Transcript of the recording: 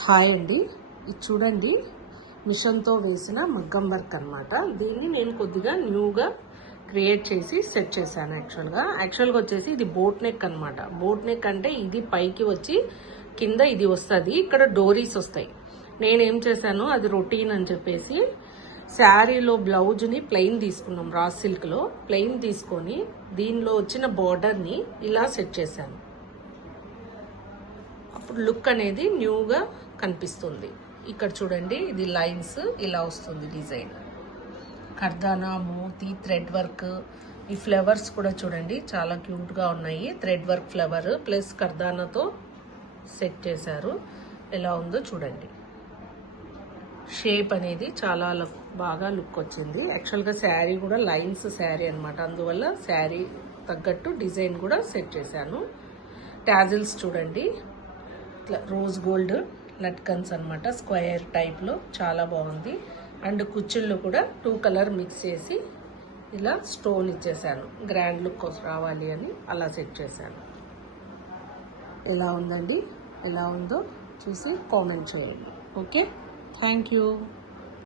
Hi అండి, ఇది చూడండి మిషన్తో వేసిన మగ్గం వర్క్ అనమాట. దీన్ని నేను కొద్దిగా న్యూగా క్రియేట్ చేసి సెట్ చేశాను. యాక్చువల్గా వచ్చేసి ఇది బోట్ నెక్ అనమాట. బోట్ నెక్ అంటే ఇది పైకి వచ్చి కింద ఇది వస్తుంది, ఇక్కడ డోరీస్ వస్తాయి. నేనేం చేశాను, అది రొటీన్ అని చెప్పేసి శారీలో బ్లౌజ్ని ప్లెయిన్ తీసుకున్నాం, రా సిల్క్లో ప్లెయిన్ తీసుకొని దీనిలో వచ్చిన బార్డర్ని ఇలా సెట్ చేశాను. అప్పుడు లుక్ అనేది న్యూగా కనిపిస్తుంది. ఇక్కడ చూడండి, ఇది లైన్స్ ఇలా వస్తుంది డిజైన్. కర్దానా, మోతీ, థ్రెడ్ వర్క్, ఈ ఫ్లవర్స్ కూడా చూడండి చాలా క్యూట్గా ఉన్నాయి. థ్రెడ్ వర్క్ ఫ్లవర్ ప్లస్ కర్దానాతో సెట్ చేశారు. ఎలా ఉందో చూడండి. షేప్ అనేది చాలా బాగా లుక్ వచ్చింది. యాక్చువల్గా శారీ కూడా లైన్స్ శారీ అనమాట, అందువల్ల శారీ తగ్గట్టు డిజైన్ కూడా సెట్ చేశాను. టాజిల్స్ చూడండి, ఇట్లా రోజ్ గోల్డ్ లట్కన్స్ అనమాట, స్క్వేర్ టైప్లో చాలా బాగుంది. అండ్ కుచ్చిళ్ళు కూడా 2 కలర్ మిక్స్ చేసి ఇలా స్టోన్ ఇచ్చేసాను, గ్రాండ్ లుక్ రావాలి అని అలా సెట్ చేశాను. ఎలా ఉందండి, ఎలా ఉందో చూసి కామెంట్ చేయండి. Okay, thank you.